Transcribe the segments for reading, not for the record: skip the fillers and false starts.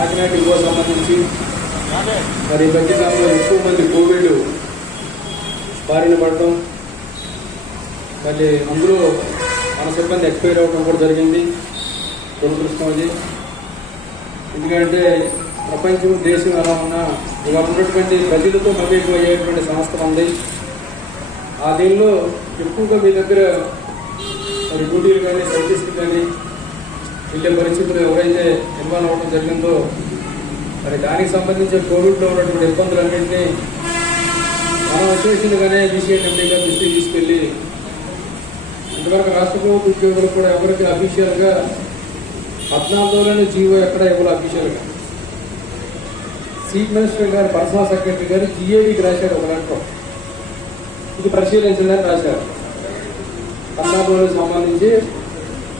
Kakinada depot సంబంధించి మరి ఈ మధ్యకాలంలో ఎక్కువ మంది కోవిడ్ బారిన పడటం, మళ్ళీ అందులో మన సిబ్బంది ఎక్స్పైర్ అవ్వడం కూడా జరిగింది. దురదృష్టం అది. ఎందుకంటే ప్రపంచం దేశం ఎలా ఉన్నా ఇవాళ ఉన్నటువంటి ప్రజలతో మమేకం అయ్యేటువంటి సంస్థ ఉంది. ఆ దీనిలో ఎక్కువగా మీ దగ్గర మరి డ్యూటీలు కానీ సైంటిస్టులు కానీ వెళ్ళే పరిస్థితులు ఎవరైతే ఇన్వాల్వ్ అవ్వడం జరిగిందో మరి దానికి సంబంధించి కోవిడ్లో ఉన్నటువంటి ఇబ్బందులన్నింటినీ మనం వచ్చేసిందిగానే బీసీఐఎండీగా దృష్టికి తీసుకెళ్ళి ఇంతవరకు రాష్ట్ర ప్రభుత్వ ఉద్యోగులు కూడా ఎవరికి అఫీషియల్గా 14లోనే జీవో ఎక్కడ ఇవ్వాలి. అఫీషియల్గా చీఫ్ మినిస్టర్ గారు పర్సనల్ సెక్రటరీ గారు జిఏడికి రాశారు ఒక లెటర్, ఇది పరిశీలించాలని రాశారు. 14 సంబంధించి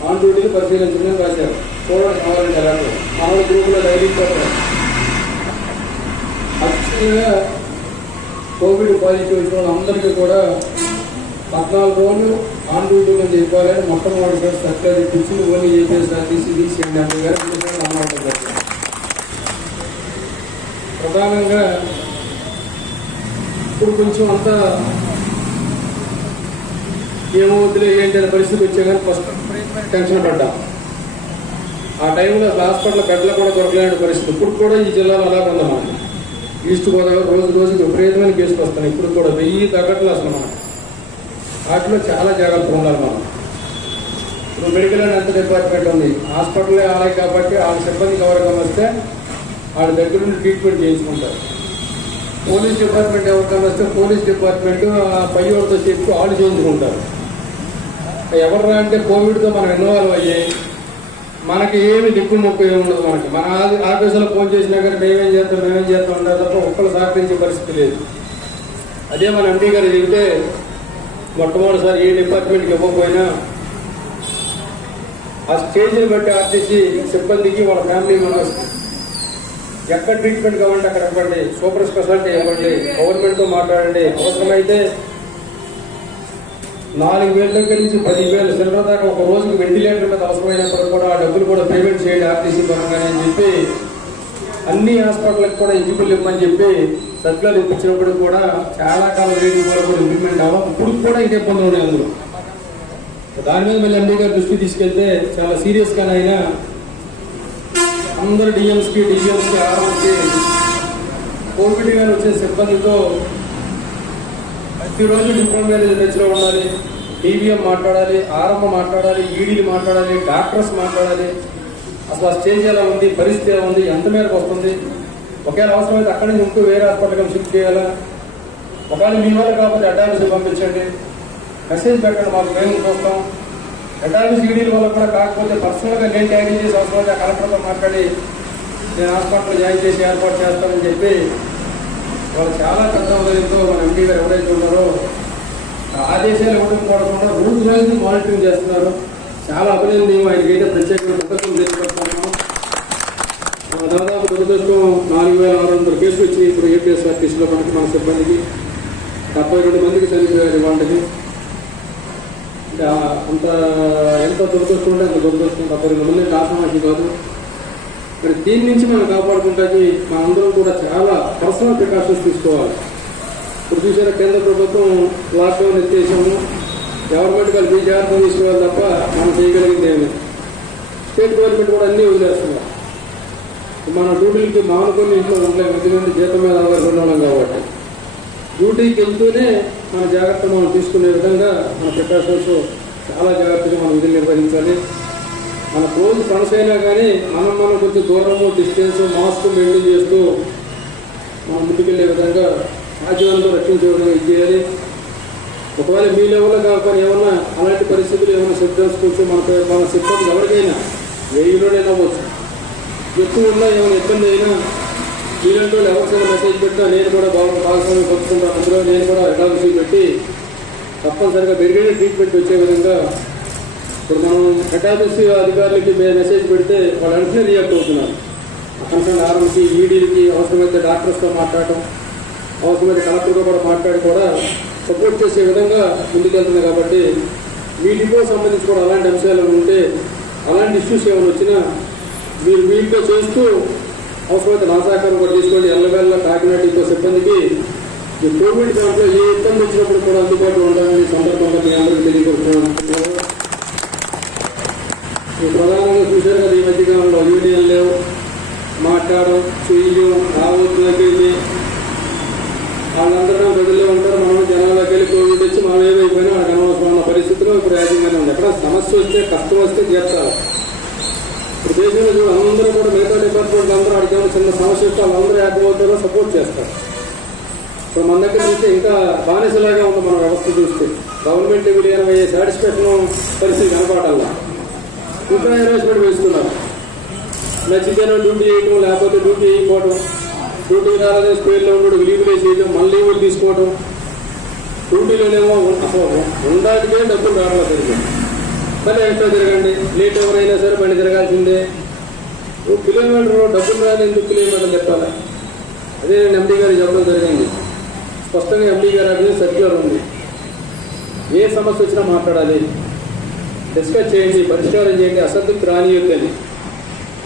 ఆన్ డ్యూటీని పరిశీలించాలని రాశారు. చూడండి కావాలంటే లెటర్ మామూలు గ్రూపులో డైరీ పెట్టారు. యాక్చువల్గా కోవిడ్ పాజిటివ్ వచ్చిన వాళ్ళందరికీ కూడా 14 రోజులు ఆన్ డ్యూటీ మీద ఇవ్వాలని మొట్టమొదటిసారి సర్కార్ ఇప్పించి ఓన్లీ ఏపీఎస్ఆర్టీసీ బీసీఎండీ గారు అమలు. ప్రధానంగా ఇప్పుడు కొంచెం అంతా ఏమవుతుందో ఏంటి అనే పరిస్థితి వచ్చే కానీ ఫస్ట్ టెన్షన్ పడ్డాం. ఆ టైంలో హాస్పిటల్ బెడ్లు కూడా దొరకలేని పరిస్థితి. ఇప్పుడు కూడా ఈ జిల్లాలో అలా ఉందన్నమాట. ఈస్ట్ గోదావరి రోజుకి విపరీతమైన కేసులు వస్తున్నాయి. ఇప్పుడు కూడా 1000 తగ్గట్లు అసలు మనం వాటిలో చాలా జాగ్రత్తగా ఉండాలి. మనం ఇప్పుడు మెడికల్ అండ్ హెల్త్ డిపార్ట్మెంట్ ఉంది, హాస్పిటలే ఆలయ కాబట్టి వాళ్ళ సిబ్బందికి ఎవరికైనా వస్తే వాళ్ళ దగ్గర నుండి ట్రీట్మెంట్ చేయించుకుంటారు. పోలీస్ డిపార్ట్మెంట్ ఎవరికైనా వస్తే పోలీస్ డిపార్ట్మెంట్ పై వాళ్ళతో చెప్పి వాళ్ళు చేయించుకుంటారు. ఎవర్రా అంటే కోవిడ్తో మనం ఇన్వాల్వ్ అయ్యి మనకి ఏమి దిక్కు మొక్కు ఏమి ఉండదు. మన ఆఫీసులో ఫోన్ చేసినా కానీ మేమేం చేస్తాం ఉంటారు తప్ప ఒక్కరు సహకరించే పరిస్థితి లేదు. అదే మన ఎండీ గారు చెబితే మొట్టమొదటిసారి ఏ డిపార్ట్మెంట్కి ఇవ్వకపోయినా ఆ స్టేజ్ని బట్టి ఆర్టీసీ సిబ్బందికి వాళ్ళ ఫ్యామిలీ మెంబర్స్ ఎక్కడ ట్రీట్మెంట్ కావాలంటే అక్కడ ఇవ్వండి, సూపర్ స్పెషాలిటీ ఇవ్వండి, గవర్నమెంట్తో మాట్లాడండి. అవసరమైతే 4,000 దగ్గర నుంచి 10,000 సిలిండర్ దాకా ఒక రోజుకి వెంటిలేటర్ మీద అవసరమైనప్పుడు కూడా ఆ డబ్బులు కూడా పేమెంట్ చేయండి ఆర్టీసీ పరంగానే అని చెప్పి అన్ని హాస్పిటల్కి కూడా ఎలిజిబుల్ ఇవ్వమని చెప్పి సర్కులర్ ఇప్పించినప్పుడు కూడా చాలా కాలం రేటింగ్ కూడా ఇంప్లిమెంట్ అవ్వాలి. ఇప్పుడు కూడా ఇంక ఇబ్బందులు ఉన్నాయి అందులో. దాని మీద మళ్ళీ ఎంపీ గారు దృష్టి తీసుకెళ్తే చాలా సీరియస్గానైనా అందరు డిఎంస్కి ఆర్ఎంకి కోవిడ్ గారు వచ్చే సిబ్బందితో ప్రతిరోజు డిపో మేనేజర్ టచ్లో ఉండాలి, డివిఎం మాట్లాడాలి, ఆర్ఎం మాట్లాడాలి, ఈడీలు మాట్లాడాలి, డాక్టర్స్ మాట్లాడాలి. అసలు ఆ స్టేజ్ ఎలా ఉంది, పరిస్థితి ఎలా ఉంది, ఎంత మేరకు వస్తుంది, ఒకవేళ అవసరమైతే అక్కడి నుంచి ఇంకో వేరే హాస్పిటల్కి షిఫ్ట్ చేయాలా, ఒకవేళ మీ వల్ల కాకపోతే అటానమీ పంపించండి, మెసేజ్ పెట్టండి, మాకు మేము చూస్తాం. అటానమీ ఈడీల వల్ల కూడా కాకపోతే పర్సనల్గా నేను ట్యాగీ చేసి అవసరమైతే కలెక్టర్తో మాట్లాడి నేను హాస్పిటల్లో జాయిన్ చేసి ఏర్పాటు చేస్తానని చెప్పి వాళ్ళు చాలా పెద్ద ఉదయంతో మన ఎంపీ గారు ఎవరైతే ఉన్నారో ఆదేశాలు ఇవ్వడం కాకుండా రోజుకి మానిటరింగ్ చేస్తున్నారు. చాలా అభినందనీయం. ఆయనకైతే ప్రత్యేకంగా కృతజ్ఞతలు తెలియజేస్తున్నాము. దాదాపు దురదృష్టం 4,600 కేసులు వచ్చి ఇప్పుడు ఏపీఎస్ఆర్టీసీలో మనకి మన సిబ్బందికి 72 మందికి చనిపోయారు వాళ్ళకి. అంత ఎంత దురదృష్టం ఉంటే అంత దురదృష్టం. 72 మంది ఆత్మహత్య కాదు. మరి దీని నుంచి మనం కాపాడుకుంటానికి మనందరం కూడా చాలా పర్సనల్ ప్రికాషన్స్ తీసుకోవాలి. ఇప్పుడు చూసారా కేంద్ర ప్రభుత్వం లాక్డౌన్ ఎత్తేసాము, గవర్నమెంట్ కలిపి జాగ్రత్తలు తీసుకోవాలి తప్ప మనం చేయగలిగింది ఏమి. స్టేట్ గవర్నమెంట్ కూడా అన్నీ వదిలేస్తున్నారు. మన డ్యూటీలకి మానుకొని ఇంట్లో ఉండలేము, ఎందుకంటే జీతం మీద ఆధారపడి ఉన్నాం కాబట్టి డ్యూటీకి వెళ్తూనే మన జాగ్రత్త మనం తీసుకునే విధంగా మన ప్రికాషన్స్ చాలా జాగ్రత్తగా మనం విధులు నిర్వహించాలి. మన రోజు ఫ్రెండ్స్ అయినా కానీ మనం కొంచెం దూరము డిస్టెన్స్ మాస్క్ మెయింటైన్ చేస్తూ మనం ముందుకెళ్లే విధంగా రాజ్యాలను రక్షించే విధంగా ఇది చేయాలి. ఒకవేళ మీ లెవెల్లో కాకపోతే ఏమన్నా అలాంటి పరిస్థితులు ఏమైనా సిమ్టమ్స్ కొంచెం మన సిమ్టమ్స్ ఎవరికైనా 1000లోనే అవ్వచ్చు, ఎక్కువ ఉన్నా ఏమైనా ఇబ్బంది అయినా మీరంటూ ఎవరికైనా మెసేజ్ పెట్టినా నేను కూడా భాగస్వామ్యం పంచుకుంటాను. అందులో నేను కూడా అటానమీ పెట్టి తప్పనిసరిగా మెరుగైన ట్రీట్మెంట్ వచ్చే విధంగా ఇప్పుడు మనం అటానమీ అధికారులకి మెసేజ్ పెడితే వాళ్ళు వెంటనే రియాక్ట్ అవుతున్నారు. కన్సర్న్ ఆర్ఎంకి ఈడీలకి అవసరమైతే డాక్టర్స్తో మాట్లాడటం, అవసరమైతే కలెక్టర్తో కూడా మాట్లాడి కూడా సపోర్ట్ చేసే విధంగా ముందుకెళ్తుంది. కాబట్టి మీ డిపో సంబంధించి కూడా అలాంటి అంశాలు ఉంటే అలాంటి ఇష్యూస్ ఏమైనా వచ్చినా మీరు మీతో చేస్తూ అవసరమైతే నా సహకారం కూడా తీసుకోండి. ఎల్లవెల్ల కాకినాడ ఇంకో సిబ్బందికి ఈ కోవిడ్ దాంట్లో ఏ ఇబ్బంది వచ్చినప్పుడు కూడా అందుబాటులో ఉండాలని సందర్భంగా మీ అందరికీ తెలియజేస్తున్నాను. ప్రధానంగా చూశారు కదా, ఈ మధ్యకాలంలో యూనియన్ లేవు, మాట్లాడడం చెయ్యం రావద్దు, వాళ్ళందరూ ప్రజల్లో ఉంటారు. మనం జనాల్లోకి వెళ్ళి కోవిడ్ వచ్చి మనం ఏమైపోయినా వాళ్ళకి అనవసరమైన పరిస్థితిలో ఇప్పుడు యాజంగానే ఉంది. ఎక్కడ సమస్య వస్తే కష్టం వస్తే తీర్చాలి. ఇప్పుడు దేశంలో చూడ అందరూ కూడా మిగతా డిపార్ట్మెంట్ అందరూ అడిగిన చిన్న సమస్య వస్తే వాళ్ళందరూ యాక్టివ్ సపోర్ట్ చేస్తారు. ఇప్పుడు మన దగ్గర చూస్తే ఇంకా బానిసలాగా ఉంది మన వ్యవస్థ చూస్తే. గవర్నమెంట్ విలీనం అయ్యే సాటిస్ఫాక్షన్ పరిస్థితి కనపడాల. ఇంకా ఇన్వెస్ట్మెంట్ వేస్తున్నారు. నచ్చితేనో డ్యూటీ చేయడం, లేకపోతే డ్యూటీ వేయకపోవడం, డ్యూటీ రాలేదే స్కూల్లో ఉండడు లీవులు వేసేయడం, మళ్ళీ లీవులు తీసుకోవడం. డ్యూటీలోనేమో అసలు ఉండడానికే డబ్బులు రావడం జరిగింది. మళ్ళీ ఎక్స్ట్రా తిరగండి, లేట్ ఎవరైనా సరే బండి తిరగాల్సిందే. కిలోమీటర్లో డబ్బులు రాని ఎందుకు కిలోమీటర్లు చెప్పాలి? అదే నేను ఎంపీ గారు చెప్పడం జరిగింది. స్పష్టంగా ఎంపీ గారు అడిగిన సర్క్యులర్ ఉంది. ఏ సమస్య వచ్చినా మాట్లాడాలి, డిస్కస్ చేయండి, పరిష్కారం చేయండి, అసంతృప్తి రానియొద్దని.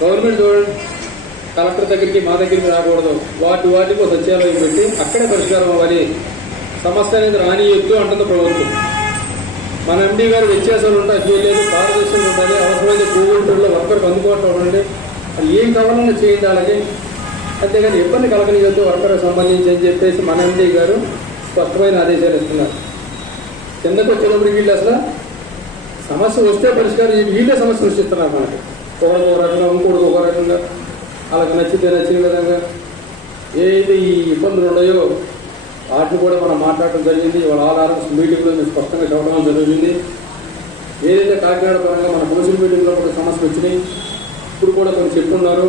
గవర్నమెంట్ చూడండి, కలెక్టర్ దగ్గరికి మా దగ్గరికి రాకూడదు, వాటికి సచివాలయం పెట్టి అక్కడే పరిష్కారం అవ్వాలి, సమస్య అనేది రానియొద్దు అంటుంది ప్రభుత్వం. మన ఎంపీ గారు వ్యత్యాసాలు ఉంటాయి, చేయలేదు, పారదర్శకంగా ఉండాలి, అవసరమైన కోవిడ్లో వర్కర్కి అందుబాటులో ఉండండి, అది ఏం కావాలన్నా చేయండి అలాగే. అంతేగాని ఇబ్బంది కలగనియొద్దు వర్కర్కి సంబంధించి అని చెప్పేసి మన ఎంపీ గారు స్పష్టమైన ఆదేశాలు ఇస్తున్నారు. కిందకు వచ్చేటప్పుడు వీళ్ళు అసలు సమస్య వస్తే పరిష్కారం వీళ్ళే సమస్య సృష్టిస్తున్నారు. మనకి ఒకరికి ఒక రకంగా, ఇంకోటికి ఒక రకంగా, వాళ్ళకి నచ్చిన విధంగా ఏది ఈ ఇబ్బందులు ఉన్నాయో వాటిని కూడా మనం మాట్లాడటం జరిగింది. ఇవాళ ఆర్ఆర్ఎస్ మీటింగ్లో మేము స్పష్టంగా చెప్పడం జరుగుతుంది. ఏదైతే కాకినాడ పరంగా మన కౌన్సిల్ మీటింగ్లో కూడా సమస్యలు వచ్చినాయి, ఇప్పుడు కూడా కొన్ని చెప్పున్నారు.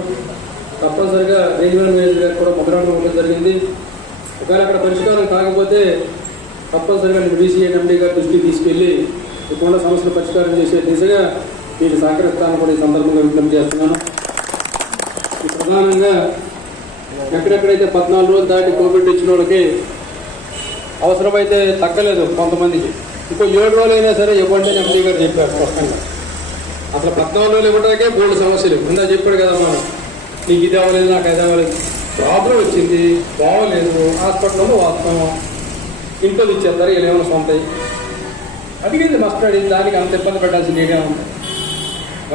తప్పనిసరిగా రీజనల్ మేనేజర్ గారు కూడా మొదలడం ఉండడం జరిగింది. ఒకవేళ అక్కడ పరిష్కారం కాకపోతే తప్పనిసరిగా నేను బీసీఏ ఎండీ గారి దృష్టికి తీసుకెళ్ళి ఇక్కడ సమస్యలు పరిష్కారం చేసే దిశగా మీకు సహకరిస్తాను కూడా ఈ సందర్భంగా విజ్ఞప్తి చేస్తున్నాను. ప్రధానంగా ఎక్కడెక్కడైతే 14 రోజులు దాటి కోవిడ్ ఇచ్చిన వాళ్ళకి అవసరమైతే తగ్గలేదు కొంతమందికి, ఇంకో 7 రోజులు అయినా సరే ఇవ్వండి అని ఎంపీ గారు చెప్పారు స్పష్టంగా. అసలు 14 రోజులు ఇవ్వడానికే బోల్డ్ సమస్యలు ఉందా చెప్పాడు కదా. మనం నీకు ఇది అవ్వలేదు, నాకు అది అవ్వలేదు, ప్రాబ్లం వచ్చింది, బాగోలేదు, హాస్పిటల్లో వాస్తవం, ఇంట్లో ఇచ్చేస్తారు, వీళ్ళు ఏమైనా సొంతయి అడిగింది మస్టడింది, దానికి అంత ఇబ్బంది పెట్టాల్సింది ఏమైనా ఉంది.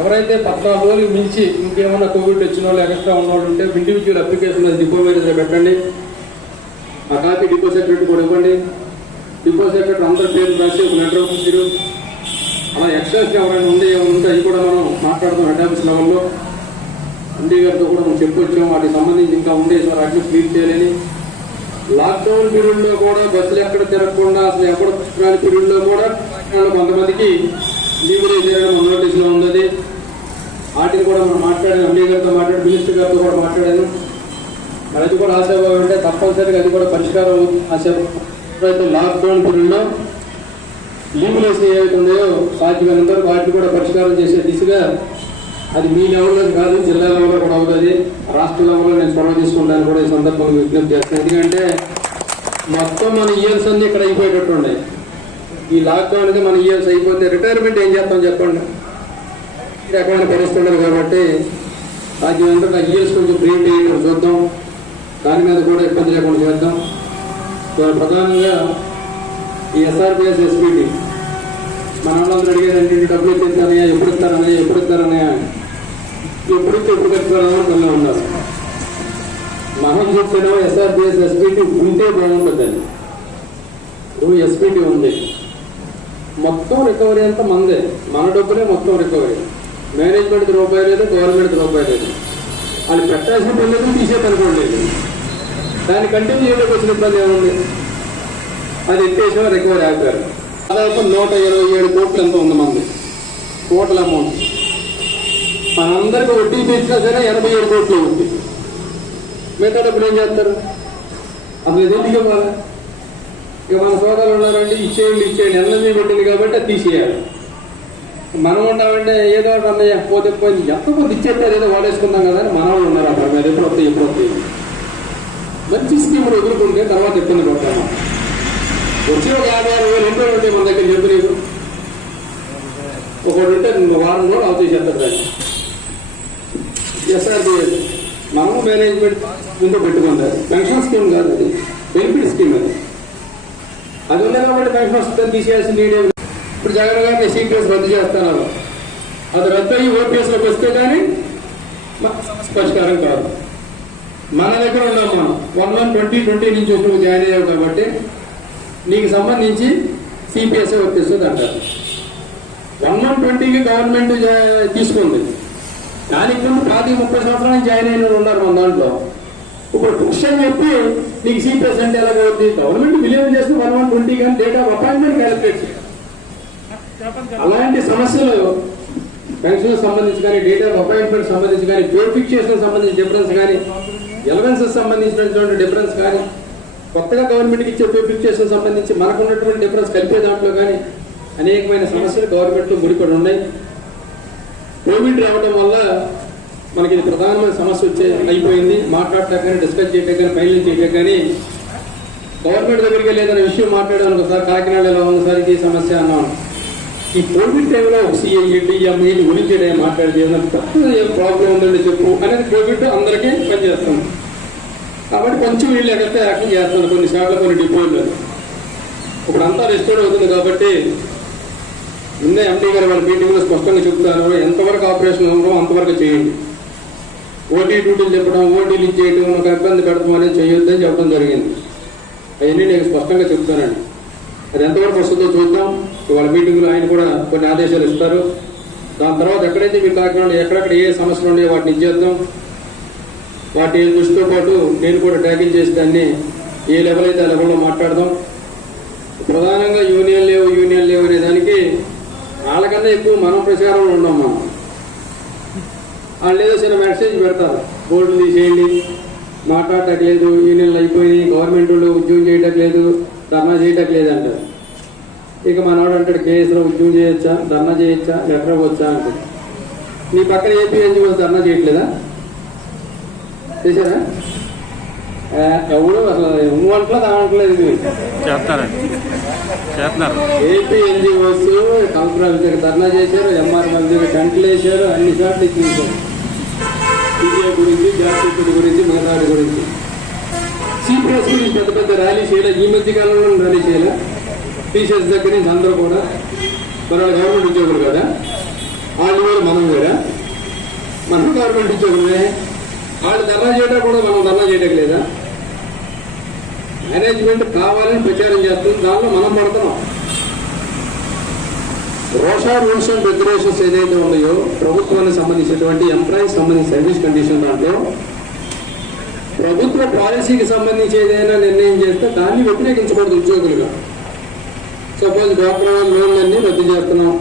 ఎవరైతే 14 రోజులు మించి ఇంకేమైనా కోవిడ్ వచ్చిన వాళ్ళు ఎక్స్ట్రా ఉన్నవాళ్ళు ఉంటే ఇండివిజువల్ అప్లికేషన్ అది డిపో మేనేజర్ పెట్టండి, ఆ కాపీ డిపో సెక్రటరీ కూడా ఇవ్వండి. డిపో సెక్రటరీ అందరి పేరు రాసి ఒక లెటర్ మీరు అలా ఎక్స్ట్రాస్ ఎవరైనా ఉంటే అవి కూడా మనం మాట్లాడుతాం హెడ్ ఆఫీస్ లెవెల్లో. ఎండీ గారితో కూడా మనం చెప్పొచ్చాం, వాటికి సంబంధించి ఇంకా ఉండే సార్ అడ్మిట్ క్లీన్ చేయాలని. లాక్డౌన్ పీరియడ్లో కూడా బస్సులు ఎక్కడ తిరగకుండా అసలు ఎక్కడ రాని పీరియడ్లో కూడా కొంతమందికి లీవులు చేయడం మన నోటీసులో ఉన్నది. వాటిని కూడా మనం మాట్లాడాను, ఎండీ గారితో మాట్లాడి మినిస్టర్ గారితో కూడా మాట్లాడాను. మరి అది కూడా ఆశాభావం ఉంటే తప్పనిసరిగా అది కూడా పరిష్కారం ఆశాభావం. లాక్డౌన్ పీరియడ్లో లీవులు వేసి ఏవైతే ఉన్నాయో సాధ్యమైనంత వాటిని కూడా పరిష్కారం చేసే దిశగా అది మీ లెవెల్లో కాదు, జిల్లా లెవెల్లో కూడా అవుతుంది, రాష్ట్ర లెవెల్లో నేను చొరవ తీసుకుంటాను కూడా ఈ సందర్భంగా విజ్ఞప్తి చేస్తాను. ఎందుకంటే మొత్తం మన ఇయర్స్ అన్నీ ఇక్కడ అయిపోయేటట్టు ఉన్నాయి. ఈ లాక్డౌన్కి మన ఇయర్స్ అయిపోతే రిటైర్మెంట్ ఏం చేస్తాం చెప్పండి, ఈ రకమైన పరిస్థితి ఉండదు. కాబట్టి సాధ్యమైనంత ఇయర్స్ కొంచెం బ్రేక్ చేయడం చూద్దాం, దాని మీద కూడా ఇబ్బంది లేకుండా చేద్దాం. ప్రధానంగా ఈ ఎస్ఆర్పిఎస్ ఎస్పీటీ మన వాళ్ళందరూ అడిగేదంటే డబ్బులు ఇస్తారనయా, ఎప్పుడు ఇస్తారనయా, ఎప్పుడు కట్టుకోవాలని మళ్ళీ ఉన్నారు. మనం చెప్తేనో ఎస్ఆర్పిఎస్ ఎస్పీటీ ఉంటే బాగుంటుందని. ఇప్పుడు ఎస్పీటీ ఉంది, మొత్తం రికవరీ అంతా మందే, మన డబ్బులే మొత్తం రికవరీ. మేనేజ్మెంట్ రూపాయి లేదు, గవర్నమెంట్ రూపాయి లేదు, వాళ్ళు పెట్టాల్సిన పని లేదు, తీసే పని కూడా లేదు. దాన్ని కంటిన్యూ చేయడానికి వచ్చిన ఇబ్బంది ఏముంది, అది ఎత్తేసిన రికవరీ ఆపారు. దాదాపు 127 కోట్లు ఎంత ఉంది మంది టోటల్ అమౌంట్. మనందరికీ వడ్డీ తెచ్చినా సరే 87 కోట్లు ఉంది. మిగతా డబ్బులు ఏం చేస్తారు, అసలు ఇది ఎందుకు ఇవ్వాలి? ఇక మన సోదరులు ఉన్నారంటే ఇచ్చేయండి ఎన్నమీ పెట్టింది కాబట్టి అది తీసేయాలి. మనం ఉంటామంటే ఏదో అన్నయ్య పోతే పోయింది, ఎంత కొంత ఇచ్చేస్తారు, ఏదో వాడేసుకుందాం కదా అని మన వాళ్ళు ఉన్నారు. అప్పుడు మీద ఎప్పుడు వస్తాయి మంచి స్కీములు వదులుకుంటే తర్వాత ఇబ్బంది పడతాము. వచ్చి ఒక 56,000 ఎంతో ఉంటాయి మన దగ్గర. చెప్పు నీకు ఒకటి ఉంటే వారం కూడా అవుతాయి చేస్తారు. దాన్ని ఎస్ఆర్బిఎస్ మనము మేనేజ్మెంట్ ముందు పెట్టుకుంటారు. పెన్షన్ స్కీమ్ కాదు, అది బెనిఫిట్ స్కీమ్. అది ఉంది కాబట్టి పెన్షన్ వస్తుందని తీసేయాల్సిన నీడే. ఇప్పుడు జగన్ గారిని సిపిఎస్ రద్దు చేస్తున్నారు. అది రద్దు అయ్యి ఓపీఎస్లోకి వస్తే కానీ పరిష్కారం కాదు. మన దగ్గర ఉన్నాం, మనం 1/1/2020 నుంచి వచ్చి నువ్వు జాయిన్ అయ్యావు కాబట్టి నీకు సంబంధించి సిపిఎస్ వర్తిస్తుంది అంటారు. 1/1/20కి గవర్నమెంట్ తీసుకుంది. దానికి ముందు 30 సంవత్సరాల నుంచి జాయిన్ అయిన ఉన్నారు మన దాంట్లో. ఇప్పుడు బుక్స్ అని చెప్పి నీకు సిపిఎస్ అంటే ఎలాగ అవుతుంది? గవర్నమెంట్ విలీనం చేస్తే 1/1/20 కానీ డేట్ ఆఫ్ అపాయింట్మెంట్ క్యాలిక్యులేట్ చేయాలి. అలాంటి సమస్యలు పెన్షన్ సంబంధించి కానీ, డేట్ ఆఫ్ అపాయింట్మెంట్ సంబంధించి కానీ, పే ఫిక్సేషన్ సంబంధించిన డిఫరెన్స్ కానీ, ఎలవెన్సెస్ సంబంధించినటువంటి డిఫరెన్స్ కానీ, కొత్తగా గవర్నమెంట్కి ఇచ్చే పే ఫిక్సేషన్ సంబంధించి మనకు ఉన్నటువంటి డిఫరెన్స్ కలిపే దాంట్లో కానీ అనేకమైన సమస్యలు గవర్నమెంట్లో ముడిపడి ఉన్నాయి. కోవిడ్ రావడం వల్ల మనకి ఇది ప్రధానమైన సమస్య అయిపోయింది. మాట్లాడటానికి కానీ, డిస్కస్ చేయటం కానీ, ఫైనల్ చేయటం కానీ గవర్నమెంట్ దగ్గరికి వెళ్ళేదన్న విషయం మాట్లాడాను. ఒకసారి కాకినాడలో ఉన్నసారికి ఈ సమస్య అన్నాను. ఈ కోవిడ్ టైంలో సిఐడి గురించి మాట్లాడితే ఏం ప్రాబ్లం ఉందండి చెప్పు అనేది కోవిడ్ అందరికీ పనిచేస్తుంది. కాబట్టి కొంచెం వీళ్ళు ఎక్కడితే యాక్షన్ చేస్తాను కొన్ని సార్లు కొన్ని డిపోల్లో. ఇప్పుడు అంతా రెస్టోర్ అవుతుంది కాబట్టి ముందే ఎండీ గారు వాళ్ళ మీటింగ్లో స్పష్టంగా చెప్తారు, ఎంతవరకు ఆపరేషన్ ఉండడం అంతవరకు చేయండి. ఓటీ డ్యూటీలు చెప్పడం, ఓటీలు ఇచ్చేయడం, ఒక ఇబ్బంది పెడతాం అనేది చేయొద్దని చెప్పడం జరిగింది. అవన్నీ నేను స్పష్టంగా చెప్తానండి. అది ఎంతవరకు వస్తుందో చూద్దాం. వాళ్ళ మీటింగ్లో ఆయన కూడా కొన్ని ఆదేశాలు ఇస్తారు. దాని తర్వాత ఎక్కడైతే మీ కాకినాడ ఎక్కడెక్కడ ఏ సమస్యలు ఉన్నాయో వాటిని ఇచ్చేద్దాం. వాటి దృష్టితో పాటు నేను కూడా ట్యాకిల్ చేసి దాన్ని ఏ లెవెల్ అయితే ఆ లెవెల్లో మాట్లాడదాం. ప్రధానంగా యూనియన్ లేవు అనే దానికి వాళ్ళకన్నా ఎక్కువ మనం ప్రచారంలో ఉన్నాం. వాళ్ళు ఏదో చిన్న మెసేజ్ పెడతారు, బోర్డులు తీసేయండి, మాట్లాడటట్లేదు, యూనియన్లు అయిపోయి గవర్నమెంట్ వాళ్ళు ఉద్యోగం చేయటట్లేదు, ధర్నా చేయటట్లేదు అంటారు. ఇక మనవాడు అంటాడు, కేసులో ఉద్యోగం చేయొచ్చా, ధర్నా చేయొచ్చా, లెటర్ ఇవ్వచ్చా అంటాడు. నీ పక్కన ఏపీ ఎన్జిఓ ధర్నా చేయట్లేదా? చేశారా? ఎవరు అసలు నువ్వంట్లో దాంట్లేదు. ఏపీ ఎన్జిఓస్ కలెక్టర్ ఆఫీస్ దగ్గర ధర్నా చేశారు, ఎంఆర్ఓ దగ్గర టెంట్లు వేశారు, అన్ని సార్లు ఇచ్చేసారు. టీజీఏ గురించి, జాబ్ సెక్యూరిటీ గురించి, మిగతా గురించి. సిపిఎస్ గురించి పెద్ద పెద్ద ర్యాలీ చేయలే. ఈ మధ్య కాలంలో ర్యాలీ చేయలే. టీచర్స్ దగ్గర నుంచి అందరూ కూడా మన గవర్నమెంట్ ఉద్యోగులు కదా, వాళ్ళు కూడా మనం కూడా మనం గవర్నమెంట్ ఉద్యోగులే. వాళ్ళు ధర్నా చేయడం కూడా మనం ధర్నా చేయడం లేదా? మేనేజ్మెంట్ కావాలని ప్రచారం చేస్తుంది, దానిలో మనం పడుతున్నాం. రూల్స్ అండ్ రెగ్యులేషన్స్ ఏదైతే ఉన్నాయో ప్రభుత్వానికి సంబంధించినటువంటి ఎంప్లాయీకి సంబంధించిన సర్వీస్ కండిషన్ దాంట్లో ప్రభుత్వ పాలసీకి సంబంధించి ఏదైనా నిర్ణయం చేస్తే దాన్ని వ్యతిరేకించకూడదు ఉద్యోగులుగా. సపోజ్ డాక్టర్ లోన్లన్నీ రద్దు చేస్తున్నాం,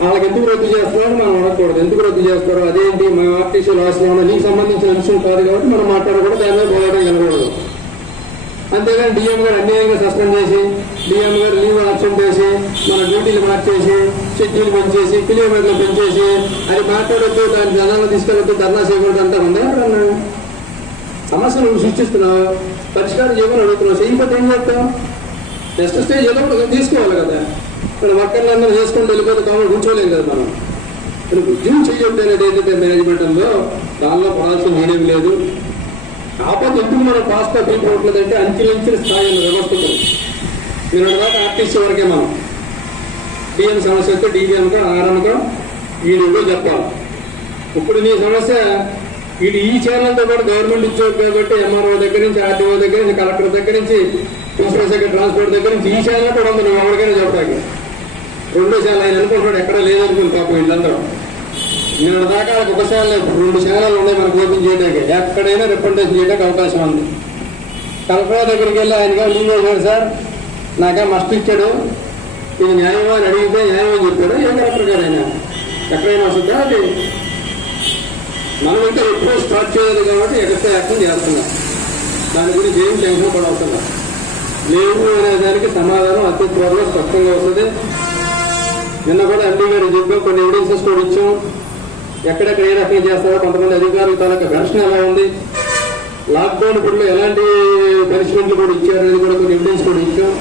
వాళ్ళకి ఎందుకు రద్దు చేస్తున్నారో మనం అడగకూడదు. ఎందుకు రద్దు చేస్తారో అదేంటి మా ఆర్టీసీ లాస్లో ఉన్న నీకు సంబంధించిన అంశం కాదు కాబట్టి మనం మాట్లాడకూడదు, దాని మీద పోరాటం కలగకూడదు. అంతేగాని డిఎం గారు అన్యాయంగా సస్పెండ్ చేసి, డిఎం గారు లీవ్ అబ్సెంట్ చేసి, మన డ్యూటీలు మార్చేసి, షెడ్యూల్ పెంచేసి, కిలోమీటర్లు పెంచేసి అది మాట్లాడొద్దు, దాని జనాలను తీసుకెళ్ళొద్దు, ధర్నా చేయకూడదు అంటారు. ఎవరన్నా సమస్య నువ్వు సృష్టిస్తున్నావు, పరిష్కారం చేయమని అడుగుతున్నావు, చేయకపోతే ఏం చేస్తావు? నెక్స్ట్ స్టేజ్ ఏదో ఒకటి తీసుకోవాలి కదా. మన వర్కర్లు అందరూ చేసుకుంటూ వెళ్ళిపోతే కావాలి కూర్చోలేం కదా మనం. ఇప్పుడు ఉద్యోగం చేయొద్దు అనేది ఏదైతే మేనేజ్మెంట్ ఉందో దానిలో పడాల్సిన మీడియం లేదు. కాకపోతే ఎందుకు మనం పాస్తా తీసుకోవట్లేదంటే అంచెలంచెల స్థాయి వ్యవస్థకు మీరు దాకా ఆర్టీసీ వరకే మనం డిఎం సమస్య వస్తే డిబిఎంకో ఆర్ఎంకో వీడియో చెప్పాలి. ఇప్పుడు నీ సమస్య వీడు ఈ ఛానల్తో పాటు గవర్నమెంట్ ఉద్యోగం కాబట్టి ఎంఆర్ఓ దగ్గర నుంచి, ఆర్టీఓ దగ్గర నుంచి, కలెక్టర్ దగ్గర నుంచి, ప్రిన్సిపల్ సెక్రటరీ ట్రాన్స్పోర్ట్ దగ్గర నుంచి ఈ ఛానల్ కూడా ఉంది. నువ్వు ఎవరికైనా చెప్పడానికి రెండో ఛానల్ ఆయన అనుకుంటున్నాడు, ఎక్కడ లేదనుకుని పాపం వీళ్ళందరూ. నిన్న దాకా ఒక ఛానల్ 2 ఛానళ్ళు ఉన్నాయి మనకు ఓపెన్ చేయడానికి. ఎక్కడైనా రిప్రజెంటేషన్ చేయడానికి అవకాశం ఉంది. కలెక్టర్ దగ్గరికి వెళ్ళి ఆయనగా లీవ్ వేశాడు, సార్ నాకే మస్ట్ ఇచ్చాడు, ఇది న్యాయమా అని అడిగితే న్యాయం అని చెప్పాడు. ఏ కలెక్టర్ గారు అయినా ఎక్కడైనా వస్తుందా? అది మనం ఇంకా ఎప్పుడూ స్టార్ట్ చేయలేదు కాబట్టి ఎక్కడ యాక్షన్ చేస్తున్నాం. దాని గురించి ఏం టెన్షన్ పడవుతున్నాం లేవు అనే దానికి సమాధానం అతి త్వరలో స్పష్టంగా వస్తుంది. నిన్న కూడా ఎంపీ గారు చెప్పాం, కొన్ని ఎవిడెన్సెస్ కూడా ఇచ్చాం. ఎక్కడెక్కడ ఏ రకంగా చేస్తారో కొంతమంది అధికారుల తాలూకా ఘర్షణ ఎలా ఉంది, లాక్డౌన్ ఇప్పుడు ఎలాంటి పనిష్మెంట్లు కూడా ఇచ్చారనేది కూడా కొన్ని ఎవిడెన్స్ కూడా ఇచ్చాం.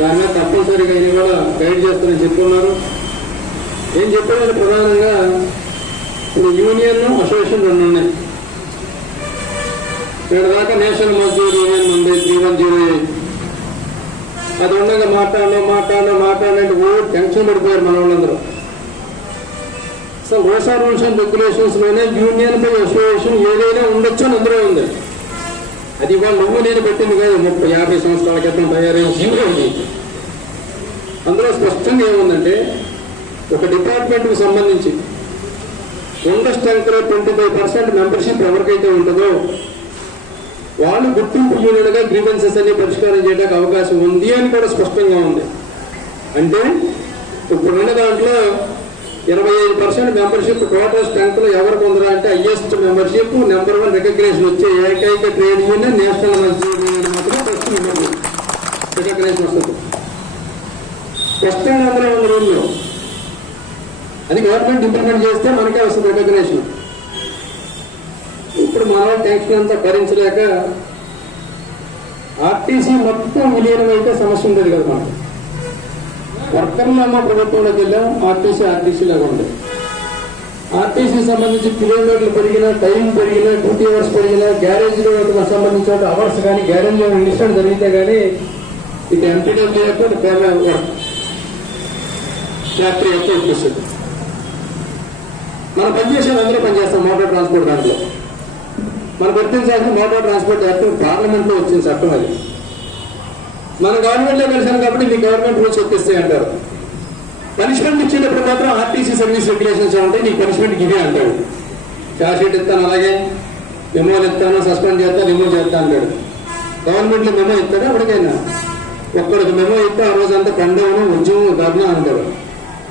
దాని మీద తప్పనిసరిగా ఆయన కూడా గైడ్ చేస్తారని చెప్తున్నారు. ఏం చెప్పారంటే ప్రధానంగా ఇప్పుడు యూనియన్ అసోసియేషన్ 2 ఉన్నాయి. ఇక్కడ దాకా నేషనల్ మజ్దూర్ యూనియన్ ఉంది 3108. అది ఉండగా మాట్లాడినంటే టెన్షన్ పడిపోయారు మన వాళ్ళందరూ. సో ఓసా రూల్స్ అండ్ రెగ్యులేషన్స్ లోనే యూనియన్ బై అసోసియేషన్ ఏదైనా ఉండొచ్చు అని అందులో ఉంది. అది ఇవాళ నువ్వు నేను పెట్టింది కాదు, 50 సంవత్సరాల క్రితం తయారైన జీవోది. అందులో స్పష్టంగా ఏముందంటే ఒక డిపార్ట్మెంట్కి సంబంధించి ఉన్న స్ట్రెంగ్త్లో 25% మెంబర్షిప్ ఎవరికైతే ఉంటుందో వాళ్ళు గుర్తింపు యూనియన్గా గ్రీవెన్సెస్ అన్ని పరిష్కారం చేయడానికి అవకాశం ఉంది అని కూడా స్పష్టంగా ఉంది. అంటే ఇప్పుడున్న దాంట్లో 25% మెంబర్షిప్ టోటల్ స్ట్రెంగ్త్లో ఎవరికి ఉందరా అంటే హైయెస్ట్ మెంబర్షిప్ నెంబర్ 1 రికగ్నేషన్ వచ్చే ఏకైక trade union national Mazdoor union మాత్రమే ఫస్ట్ రికగ్నేషన్ వస్తుంది. స్పష్టంగా అందులో ఉన్న రూల్లో అది గవర్నమెంట్ ఇంప్లిమెంట్ చేస్తే మనకే వస్తుంది రికగ్నేషన్. ఇప్పుడు మన టెన్షన్ అంతా భరించలేక ఆర్టీసీ మొత్తం విలీనం అయితే సమస్య ఉండేది కదా. మనకు వర్కర్లు అమ్మ ప్రభుత్వంలోకి వెళ్ళాం, ఆర్టీసీలాగా ఉండేది. ఆర్టీసీ సంబంధించి కిలోమీటర్లు పెరిగినా, టైం పెరిగినా, డ్యూటీ అవర్స్ పెరిగినా, గ్యారేజ్లో సంబంధించిన అవర్స్ కానీ గ్యారేజ్ ఇన్సిడెంట్ జరిగితే కానీ ఇది ఎంపీడబ్ల్యూ యొక్క ఫ్యాక్టరీ యొక్క ఇప్పిస్తుంది. మనం పనిచేసేది అందరూ పనిచేస్తాం మోటార్ ట్రాన్స్పోర్ట్ దాంట్లో. మనం గుర్తించాల్సిన మోటార్ ట్రాన్స్పోర్ట్ యాక్ట్ పార్లమెంట్లో వచ్చిన చట్టం అది. మన గవర్నమెంట్లో కలిసాను కాబట్టి మీ గవర్నమెంట్ రూల్స్ ఎక్కిస్తాయి అంటారు. పనిష్మెంట్ ఇచ్చేటప్పుడు మాత్రం ఆర్టీసీ సర్వీస్ రెగ్యులేషన్స్ ఉంటాయి, నీకు పనిష్మెంట్కి ఇదే అంటాడు. చార్జ్ షీట్ ఇస్తాను, అలాగే మెమోలు ఇస్తాను, సస్పెండ్ చేస్తా, రిమూవ్ చేస్తా అంటాడు. గవర్నమెంట్లో మెమో ఇస్తాడు. ఎప్పటికైనా ఒక్కడికి మెమో ఇస్తే ఆ రోజంతా పండుగను ఉద్యమం ధర్నా అంటాడు.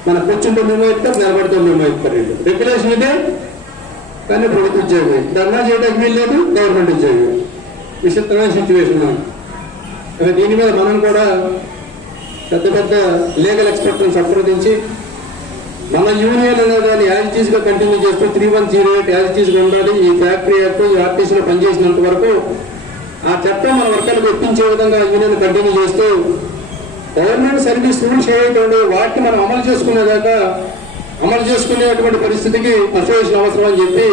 మన కూర్చుంటే మెమో ఇస్తారు, నిలబడితే మెమో ఇస్తారు. రెగ్యులేషన్ ఇదే కానీ ప్రభుత్వ ఉద్యోగం, ధర్నా చేయడానికి వీల్లేదు, గవర్నమెంట్ ఉద్యోగం. విచిత్రమైన సిచ్యువేషన్ మనకి. దీని మీద మనం కూడా పెద్ద లీగల్ ఎక్స్పర్ట్ని సంప్రదించి మన యూనియన్ అనేదాన్ని యాజిటీస్గా కంటిన్యూ చేస్తూ 3108 యాజిటీస్గా ఉండాలి. ఈ ఫ్యాక్టరీ యాక్ట్ ఈ ఆర్టీసీలో పనిచేసినంత వరకు ఆ చట్టం మన వర్కర్లకు ఒప్పించే విధంగా యూనియన్ కంటిన్యూ చేస్తూ గవర్నమెంట్ సర్వీస్ రూల్స్ ఏవైతే వాటిని మనం అమలు చేసుకునేటువంటి పరిస్థితికి అసోసియేషన్ అవసరం అని చెప్పి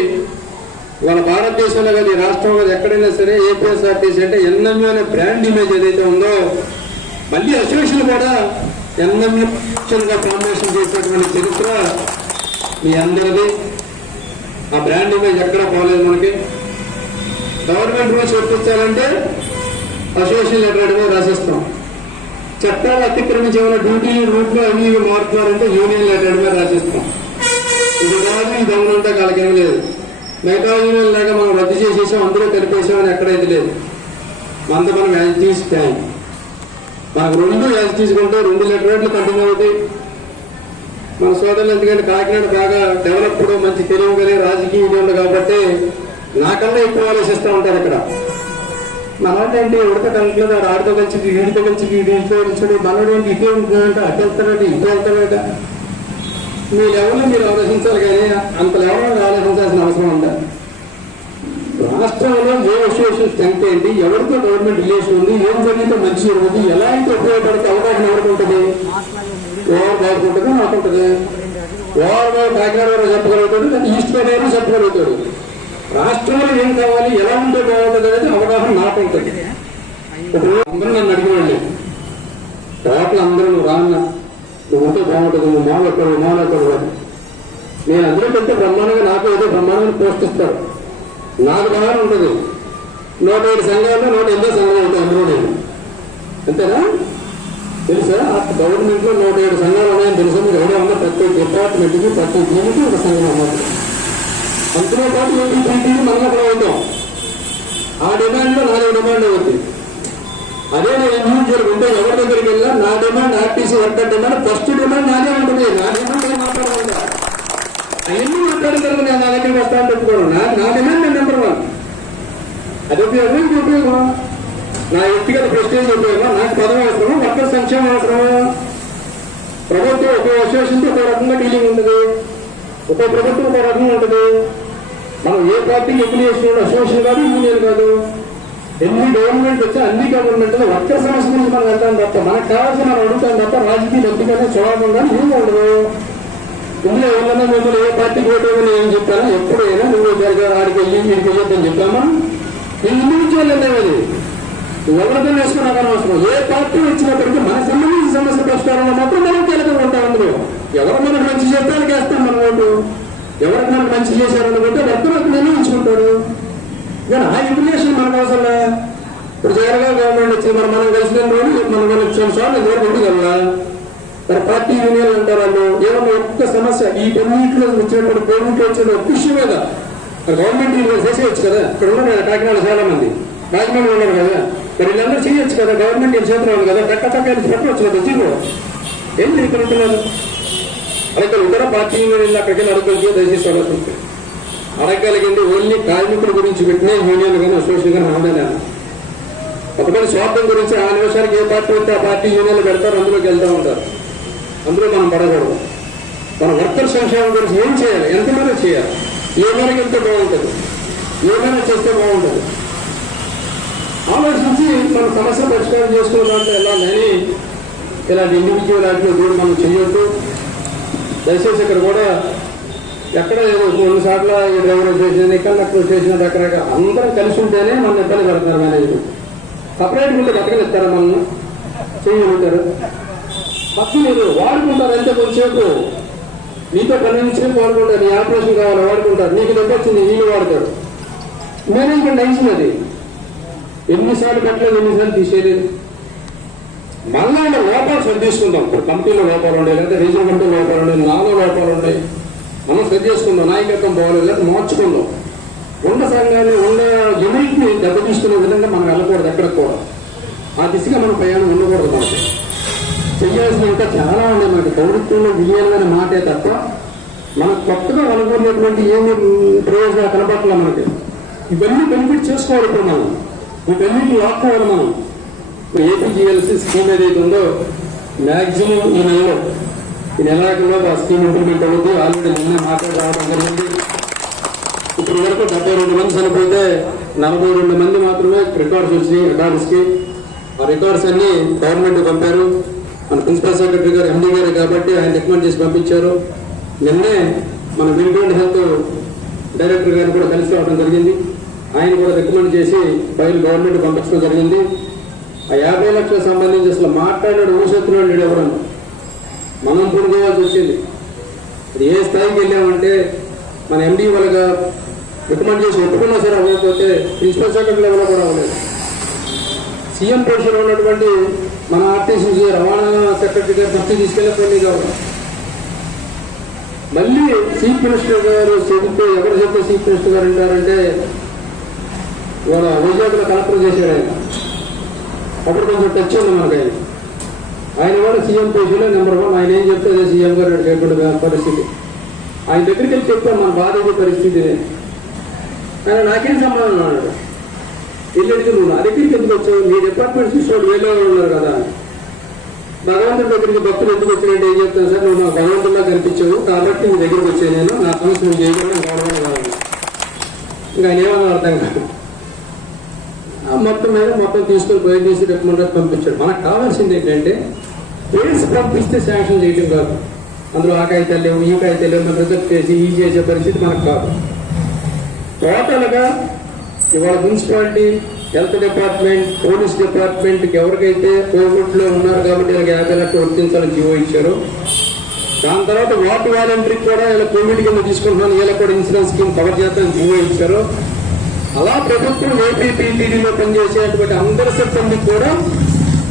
వాళ్ళ భారతదేశంలో కానీ రాష్ట్రంలో ఎక్కడైనా సరే ఏపీఎస్ఆర్టీసీ అంటే ఎన్ఎంయూ అనే బ్రాండ్ ఇమేజ్ ఏదైతే ఉందో మళ్ళీ అసోసియేషన్ కూడా ఎన్ఎంయూగా ఫార్మేషన్ చేసినటువంటి చరిత్ర మీ అందరిది. ఆ బ్రాండ్ ఇమేజ్ ఎక్కడా పోలేదు మనకి. గవర్నమెంట్ రూల్స్ ఒప్పించాలంటే అసోసియేషన్ లెటర్ రాసిస్తాం. చట్టాలు అతిక్రమించి ఏమైనా డ్యూటీ రూట్లో అవి మారుతున్నారంటే యూనియన్ లెటర్ మీద రాసిస్తాం. ఇది కాదు, ఇది అవునంటే వాళ్ళకేమీ లేదు. మిగతా యూనియన్ లాగా మనం రద్దు చేసేసాం, అందులో కలిపేసామని ఎక్కడైతే లేదు. మనం యాజిటీస్ టైం మనకు 2 యాజిటీస్ ఉంటే 2 లెటరేట్లు కంటిన్యూ అవుతాయి. మన సోదరులు ఎందుకంటే కాకినాడ బాగా డెవలప్డ్ మంచి తెలివి కలిగి రాజకీయ ఇది ఉంది కాబట్టి నాకన్నా ఎక్కువ ఆలోచిస్తూ ఉంటారు ఇక్కడ. మనోటేంటి ఉడత కలగలేదు, ఆడితో కలిసి వీడితో కలిసి వీడి మనోడు ఏంటి ఇటే ఉంటుందంటే అటు వెళ్తారట ఇటు వెళ్తారట. మీ లెవెల్లో మీరు ఆలోచించాలి కానీ అంత లెవెల్లో ఆలోచించాల్సిన అవసరం ఉందా? రాష్ట్రంలో ఏ అసోసియేషన్ స్ట్రెంత్ ఏంటి, ఎవరితో గవర్నమెంట్ రిలేషన్ ఉంది, ఏం జరిగితే మంచి జరుగుతుంది, ఎలా అయితే ఉపయోగపడితే అవకాశం ఎవరికి ఉంటుంది? ఓవర్ బాబు ఉంటుంది, నాకు ఉంటుంది. ఓవర్ బాబు కాకినాడ వారు చెప్పగలుగుతాడు, లేదా ఈస్ట్ గోదావరి చెప్పగలుగుతాడు. రాష్ట్రంలో ఏం కావాలి, ఎలా ఉంటే బాగుంటుంది అనేది అవగాహన నాకు ఉంటుంది. ఇప్పుడు అందరూ నన్ను అడిగినండి, టోటల్ అందరూ నువ్వు రాన్న, నువ్వు ఉంటే బాగుంటుంది, నువ్వు మాలెక్కడు అని. నేను అందరికంటే బ్రహ్మాండంగా నాకు ఏదో బ్రహ్మాండంగా పోస్ట్ ఇస్తారు. నాకు బాగా ఉంటుంది. 107 సంఘాల్లో 108 సంఘాలు అవుతాయి అందులో నేను. అంతేనా? తెలుసా? గవర్నమెంట్లో 107 సంఘాలు ఉన్నాయని తెలుసా? మీరు ఎవరో ఉన్నా ప్రతి డిపార్ట్మెంట్కి ప్రతి దీనికి ఒక సంఘం అన్నమాట. అందులో పాటు ఏపీ మనం అక్కడ అవుతాం. ఆ డిమాండ్లో నాలుగు డిమాండ్ అవుతుంది. అదే నేను ఇండివిజువల్ ఉంటే ఎవరి దగ్గరికి వెళ్ళా నా demand RTC worker demand first demand నాదే ఉంటుంది. నా డిమాండ్ ఏం మాట్లాడాలి, అవన్నీ మాట్లాడిన తర్వాత నేను నా దగ్గరికి వస్తాను పెట్టుకోను. నా డిమాండ్ నేను నెంబర్ 1. అది ఉపయోగం ఉపయోగం నా వ్యక్తిగత ప్రెస్టేజ్ ఉపయోగం, నాకు పదవి అవసరమా, వర్కర్ సంక్షేమం అవసరమా? ప్రభుత్వం ఒక అసోసియేషన్తో ఒక రకంగా డీలింగ్ ఉంటుంది, ఒక ప్రభుత్వం ఒక రకంగా ఉంటుంది. మనం ఏ పార్టీకి ఎఫిలియేషన్ అసోసియేషన్ కాదు, యూనియన్ కాదు. ఎన్ని గవర్నమెంట్ వచ్చా అన్ని గవర్నమెంట్ వర్కర్ సమస్య గురించి మనం వెళ్తాం తప్ప, మనకు కావాల్సిన మనం అడుగుతాం తప్ప రాజకీయ లబ్ధిగానే చూడకుండా ఏమీ ఉండదు. ఇందులో ఎవరైనా మిమ్మల్ని ఏ పార్టీకి ఓటేమని ఏం చెప్పాను? ఎప్పుడైనా నువ్వు ఆడికి వెళ్ళి వీడికి వెళ్ళొద్దని చెప్పామా? ఇండివిజువల్ అనేవి ఎవరితో వేసుకున్నా కానీ అవసరం. ఏ పార్టీ వచ్చినప్పటికీ మనకు సంబంధించిన సమస్య పరిష్కారంలో మాత్రం మనం కీలకంగా ఉంటాం. అందులో ఎవరు మనకు మంచి చేస్తానికి వేస్తాం మన ఓటు. ఎవరికి మనకు మంచి చేశారనుకుంటే వర్తలకు నిర్ణయించుకుంటారు. కానీ ఆ ఇన్ఫర్మేషన్ మనకు అవసరం. ఇప్పుడు జగన్గా గవర్నమెంట్ వచ్చి మనం కలిసిన రోజు మనం సార్లు గవర్నమెంట్గల్లా మరి పార్టీ యూనియన్ అంటారు. వాళ్ళు ఏమన్నా ఒక్క సమస్య ఈ టెన్నింటిలో వచ్చినప్పుడు కోవిడ్ వచ్చిన ఒక్క విషయం మీద గవర్నమెంట్ చేసేయచ్చు కదా. ఇక్కడ ఉన్నారు కదా కాకినాడ చాలా మంది, రాజమండ్రి ఉన్నారు కదా, మరి వీళ్ళందరూ చేయొచ్చు కదా. గవర్నమెంట్ చేతులు ఉంది కదా, టక్క పెట్టవచ్చు కదా. జీవో ఏంటి ఇక్కడ ఉంటున్నారు అడగలు కూడా పార్టీ యూనియన్ అక్కడికి అడగలిగి దయచేసి అడగలుగుతుంది. అడగలిగింది ఓన్లీ కార్మికుల గురించి పెట్టిన యూనియన్ కానీ అసోసియేషన్ కానీ ఆమె కొంతమంది స్వార్థం గురించి ఆ నిమిషానికి ఏ పార్టీ ఉంటే ఆ పార్టీ యూనియన్లు పెడతారు, అందులోకి వెళ్తూ ఉంటారు. అందులో మనం పడకూడదు. మన వర్కర్ సంక్షేమం గురించి ఏం చేయాలి, ఎంతమంది చేయాలి, ఏమైనా వెళ్తే బాగుంటుంది, ఏమైనా చేస్తే బాగుంటుంది ఆలోచించి మన సమస్య పరిష్కారం చేసుకున్న దాంట్లో వెళ్ళాలని ఇలాంటి ఇండివిజువల్ యాక్టివ్ దూరం మనం చేయొద్దు. దయచేసి ఇక్కడ కూడా ఎక్కడ రెండు సార్లు డ్రైవర్ స్టేషన్ కండక్టర్ స్టేషన్ రకరకాల అందరం కలిసి ఉంటేనే మన ఇబ్బంది పడుతున్నారు. మేనేజ్మెంట్ సపరేట్గా ఉంటే బతకనిస్తారా మనల్ని చేయగలుగుతారు. పక్కన మీరు వాడుకుంటారు అంతే కొంచెంసేపు, మీతో 12 సేపు వాడుకుంటారు. నీ ఆపరేషన్ కావాలి వాడుకుంటారు, నీకు దెబ్బ వచ్చింది వీళ్ళు వాడతారు. మేనేజ్మెంట్ అయినది ఎన్నిసార్లు పెట్టలేదు, ఎన్నిసార్లు తీసేయలేదు. మళ్ళా లోపాలు సరి తీసుకుందాం. ఇప్పుడు కంపెనీలో లోపాలు ఉన్నాయి, లేదా రీజనల్ కంపెనీ లోపాలు ఉన్నాయి, నాలో లోపాలు ఉన్నాయి, మనం సరి చేసుకుందాం. నాయకత్వం బాగోలేదు లేదా మార్చుకుందాం. ఉండ సంఘాన్ని ఉండ యూనిట్ని దెబ్బతీసుకునే విధంగా మనం వెళ్ళకూడదు. ఎక్కడికి కూడా ఆ దిశగా మన ప్రయాణం ఉండకూడదు. మనకి చేయాల్సిన ఇంకా చాలా ఉన్నాయి. మనకి ప్రభుత్వంలో విజయాలనే మాటే తప్ప మనకు కొత్తగా అనుకున్నటువంటి ఏమి ప్రయోజనాలు కనపట్ల. మనకి ఇవన్నీ బెనిఫిట్ చేసుకోవాలి. ఇప్పుడు మనం వీటన్నింటి లాక్కోవాలి. మనం ఏపీజీఎల్సీ స్కీమ్ ఏదైతే ఉందో మ్యాక్సిమం ఈ నెలలో ఆ స్కీమ్ ఇంప్లిమెంట్ అవుతుంది. ఆల్రెడీ నిన్న మాట్లాడడం జరిగింది. ఇప్పుడు వరకు 72 మంది చనిపోతే 42 మంది మాత్రమే రికార్డ్స్ వచ్చినాయి. రికార్డ్స్కి ఆ రికార్డ్స్ అన్ని గవర్నమెంట్ పంపారు. మన ప్రిన్సిపల్ సెక్రటరీ గారు ఎండీ గారు కాబట్టి ఆయన రికమెండ్ చేసి పంపించారు. నిన్నే మన విండోడ్ హెల్త్ డైరెక్టర్ గారిని కూడా కలిసి రావడం జరిగింది. ఆయన కూడా రికమెండ్ చేసి ఫైల్ గవర్నమెంట్ పంపించడం జరిగింది. ఆ 50 లక్షలకు సంబంధించి అసలు మాట్లాడాడు ఊసెత్తున్నాడు లేడు ఎవరన్నా మనం పొందుకోవాల్సి వచ్చింది. అది ఏ స్థాయికి వెళ్ళామంటే మన ఎండీ వాళ్ళగా రికమెండ్ చేసి ఒప్పుకున్నా సరే అవ్వకపోతే ప్రిన్సిపల్ సెక్రటరీ లెవెల్లో కూడా అవ్వలేదు. సీఎం పొజిషన్లో ఉన్నటువంటి మన ఆర్టీసీ రవాణా సెక్రటరీ గారు దృష్టి తీసుకెళ్ళకపోయింది కావాలి. మళ్ళీ చీఫ్ మినిస్టర్ గారు చెబితే ఎవరు చెప్తే చీఫ్ మినిస్టర్ గారు అంటారంటే వాళ్ళ వైజాగ్లో కలెక్టర్ చేశాడు ఆయన. అప్పుడు కొంచెం టచ్ ఉంది మనకి. ఆయన కూడా సీఎం పొజిషన్లో నెంబర్ 1. ఆయన ఏం చెప్తే అదే సీఎం గారు చెప్పిన పరిస్థితి. ఆయన దగ్గరికి వెళ్ళి చెప్తాం మన బాధ్యత పరిస్థితిని. ఆయన నాకేం సంబంధం అన్నాడు. వెళ్ళేది నువ్వు నా దగ్గరికి ఎందుకు వచ్చావు, నీ డిపార్ట్మెంట్ చూసుకోండి వేరే ఉన్నారు కదా. భగవంతుడి దగ్గరికి భక్తులు ఎందుకు వచ్చినట్టు ఏం చెప్తాను సార్, నువ్వు నా భగవంతుడిలా కనిపించావు కాబట్టి నీ దగ్గరికి వచ్చాను, నేను నా సమస్య నువ్వు చేయకుండా గౌరవం కావాలి. ఇంకా ఆయన ఏమన్నా అర్థం కాదు. మొత్తం మీద మొత్తం తీసుకొని బయట తీసి రికమెండ్ పంపించాడు. మనకు కావాల్సింది ఏంటంటే పేర్స్ పంపిస్తే శాంక్షన్ చేయడం కాదు. అందులో ఆ కాగితాలు లేవు, ఈ కాగితాలు లేవు, మనం రిజెక్ట్ చేసి ఈ చేసే పరిస్థితి మనకు కాదు. టోటల్గా ఇవాళ మున్సిపాలిటీ, హెల్త్ డిపార్ట్మెంట్, పోలీస్ డిపార్ట్మెంట్కి ఎవరికైతే కోవిడ్లో ఉన్నారు కాబట్టి వీళ్ళకి 50 లక్షలు వర్తించాలని జీవో ఇచ్చారు. దాని తర్వాత వార్డు వాలంటీర్కి కూడా ఇలా కోవిడ్ కింద తీసుకుంటున్నాను, వీళ్ళకి కూడా ఇన్సూరెన్స్ స్కీమ్ కవర్ చేస్తానని జీవో ఇచ్చారు. అలా ప్రభుత్వం ఏపీపీటీడీలో పనిచేసేటువంటి అందరి సిబ్బందికి కూడా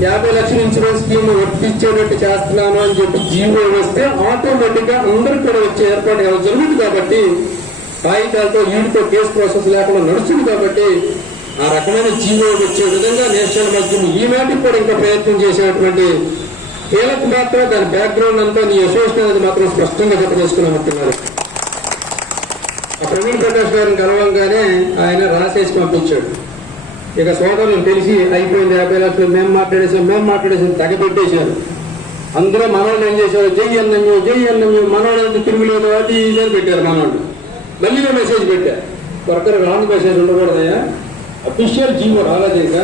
50 లక్షల ఇన్సూరెన్స్ స్కీమ్ వర్తించేటట్టు చేస్తున్నాను అని చెప్పి జీవో వస్తే ఆటోమేటిక్ గా అందరికి కూడా వచ్చే ఏర్పాటు జరుగుతుంది. కాబట్టి కాగితాలతో వీటితో కేసు ప్రాసెస్ లేకుండా నడుస్తుంది. కాబట్టి ఆ రకమైన జీవో వచ్చే విధంగా నేషనల్ మధ్యం ఈ నాటికి కూడా ఇంకా ప్రయత్నం చేసేటువంటి కీలక మాత్రం దాని బ్యాక్గ్రౌండ్ అంతా నీ అసోసియేషన్ అనేది మాత్రం స్పష్టంగా చెప్పదలుచుకున్నామంటున్నారు. ఆ ప్రవీణ్ ప్రకాష్ గారిని కలవంగానే ఆయన రాసేసి పంపించాడు. ఇక సోదరులు తెలిసి అయిపోయింది 50 లక్షలు మేము మాట్లాడేసాం తగ్గపెట్టేశారు. అందరూ మనవాళ్ళు ఏం చేశారు, జై అన్నమ్యూ మనవాళ్ళు తిరుగులేదు అది ఇదని పెట్టారు. మనవాళ్ళు మళ్ళీ మెసేజ్ పెట్టారు, వర్కర్ రాంగ్ మెసేజ్ ఉండకూడదయ్యా, అఫీషియల్ జీవో రాలేదు. ఇంకా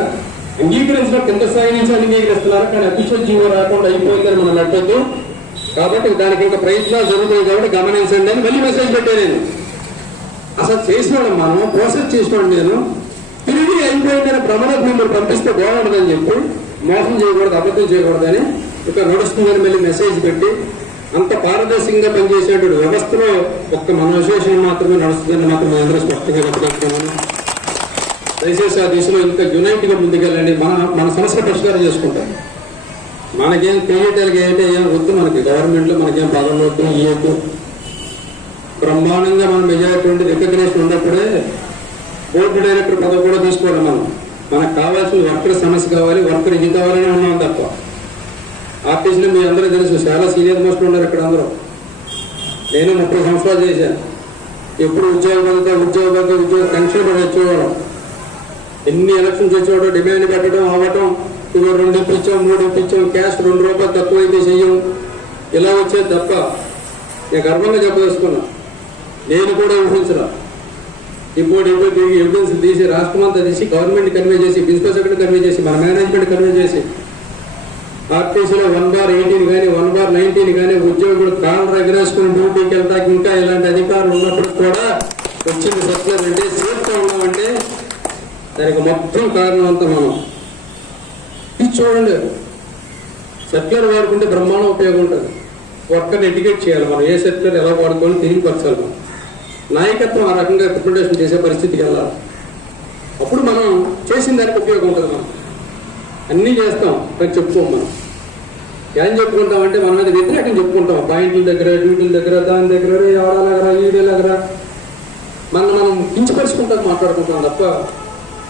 అంగీకరించిన కింద స్థాయి నుంచి అంగీకరిస్తున్నారు కానీ అఫీషియల్ జీవో రాకుండా అయిపోయిందని మనం పెట్టద్దు. కాబట్టి దానికి ఇంకా ప్రయత్నాలు జరుగుతాయి కాబట్టి గమనించండి అని మళ్ళీ మెసేజ్ పెట్టాను. నేను అసలు చేసినాడు, మనం ప్రాసెస్ చేసినాడు. నేను తిరిగి అయిపోయిందని భ్రమణకు మిమ్మల్ని పంపిస్తే బాగుండదని చెప్పి మోసం చేయకూడదు, అబద్ధం చేయకూడదని ఇక నడుస్తుందని మళ్ళీ మెసేజ్ పెట్టి అంత పారదర్శకంగా పనిచేసేటువంటి వ్యవస్థలో ఒక్క మన విశేషం మాత్రమే నడుస్తుందని మాత్రం మేము అందరూ స్పష్టంగా చెప్పగలుగుతున్నాను. దయచేసి ఆ దిశలో ఇంకా యునైట్ గా ముందుకెళ్ళండి. మన సమస్య పరిష్కారం చేసుకుంటాం. మనకేం క్రియేటర్గా ఏంటంటే ఏం వద్దు, మనకి గవర్నమెంట్ లో మనకేం పదవులు వద్దు, ఈ వద్దు. బ్రహ్మాండంగా మనం మెజారిటీ రికగ్నేషన్ ఉన్నప్పుడే బోర్డు డైరెక్టర్ పదవి కూడా తీసుకోవాలి. మనకు కావాల్సిన వర్కర్ సమస్య కావాలి, వర్కర్ ఇది కావాలని ఉన్నాం తప్ప. ఆర్టీసీలో మీ అందరూ తెలుసు, చాలా సీనియర్ మోస్ట్లు ఉన్నారు ఇక్కడ అందరూ. నేను 30 సంవత్సరాలు చేశాను. ఎప్పుడు ఉద్యోగ పెన్షన్ కూడా వచ్చేవాళ్ళం. ఎన్ని ఎలక్షన్స్ వచ్చేవాడో డిమాండ్ పెట్టడం అవ్వటం, ఇవి 2 ఇప్పించాం 3 ఇప్పించాం, క్యాష్ 2 రూపాయలు తక్కువైతే చెయ్యం, ఇలా వచ్చేది తప్ప నేను గర్వంగా చెప్పదలుచుకున్నా. నేను కూడా ఊహించరా. ఇప్పుడు ఎవిడెన్స్ తీసి రాష్ట్రం అంతా తీసి గవర్నమెంట్ కన్వే చేసి, ప్రిన్సిపల్ సెక్రటరీ కన్వే చేసి, మన మేనేజ్మెంట్ కన్వే చేసి, ఆర్టీసీలో 1/18 కానీ 1/19 కానీ ఉద్యోగులు కాళ్ళు ఎగరేసుకుని డ్యూటీకి వెళ్తాకి ఇంకా ఇలాంటి అధికారులు ఉన్నప్పుడు కూడా వచ్చింది సర్కులర్ అంటే సేఫ్గా ఉన్నామంటే దానికి మొత్తం కారణం అంతా మనం ఇది చూడండి. సర్కులర్ వాడుకుంటే బ్రహ్మాండం ఉపయోగం ఉంటుంది. ఒక్కరిని ఎడ్యుకేట్ చేయాలి మనం, ఏ సర్కులర్ ఎలా వాడుకోవాలని తెలియపరచాలి. మనం నాయకత్వం ఆ రకంగా రిప్రజెంటేషన్ చేసే పరిస్థితికి వెళ్ళాలి. అప్పుడు మనం చేసిన దానికి ఉపయోగం ఉంటుంది. మనం అన్నీ చేస్తాం కానీ చెప్పుకోం. మనం ఏం చెప్పుకుంటామంటే మన మీద వ్యతిరేకం చెప్పుకుంటాం. పాయింట్ల దగ్గర, డ్యూటీల దగ్గర, దాని దగ్గర, ఆడలాగరా ఈడేలాగరా మనం కించపరుచుకుంటాం, మాట్లాడుకుంటాం తప్ప